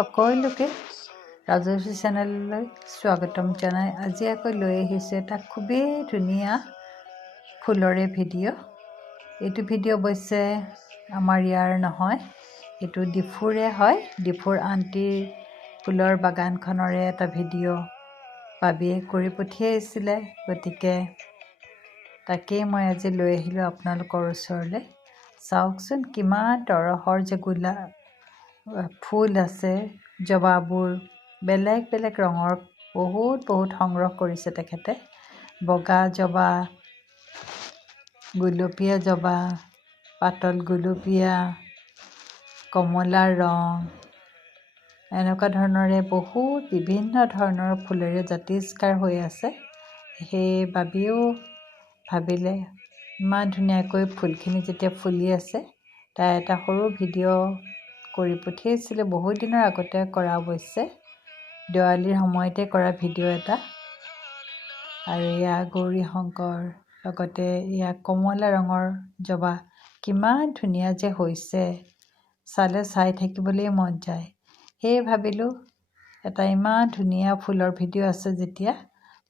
সকলোকে ৰাজশ্ৰী চেনেললৈ স্বাগতম জনাই আজি আকৌ লৈ আহিছোঁ এটা খুবেই ধুনীয়া ফুলৰে ভিডিঅ'। এইটো ভিডিঅ' অৱশ্যে আমাৰ ইয়াৰ নহয়, এইটো ডিফুৰে হয়। ডিফুৰ আণ্টিৰ ফুলৰ বাগানখনৰে এটা ভিডিঅ' বাবিয়ে কৰি পঠিয়াইছিলে, গতিকে তাকেই মই আজি লৈ আহিলোঁ আপোনালোকৰ ওচৰলৈ। চাওকচোন কিমান তৰহৰ যে ফুল আছে, জবাবোৰ বেলেগ বেলেগ ৰঙৰ বহুত সংগ্ৰহ কৰিছে তেখেতে। বগা জবা, গুলপীয়া জবা, পাতল গুলপীয়া, কমলা ৰং, এনেকুৱা ধৰণৰে বহুত বিভিন্ন ধৰণৰ ফুলেৰে জাতিষ্কাৰ হৈ আছে। সেই বাবিও ভাবিলে ইমান ধুনীয়াকৈ ফুলখিনি যেতিয়া ফুলি আছে, তাই এটা সৰু ভিডিঅ' কৰি পঠিয়াইছিলে, বহুত দিনৰ আগতে কৰা, অৱশ্যে দেৱালীৰ সময়তে কৰা ভিডিঅ' এটা। আৰু এয়া গৌৰী শংকৰ, লগতে এয়া কমলা ৰঙৰ জবা, কিমান ধুনীয়া যে হৈছে, চালে চাই থাকিবলৈ মন যায়। সেয়ে ভাবিলোঁ এটা ইমান ধুনীয়া ফুলৰ ভিডিঅ' আছে যেতিয়া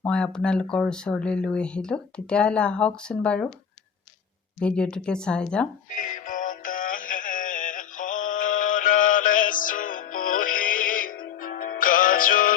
মই আপোনালোকৰ ওচৰলৈ লৈ আহিলোঁ, তেতিয়াহ'লে আহকচোন বাৰু ভিডিঅ'টোকে চাই যাওঁ। কাজল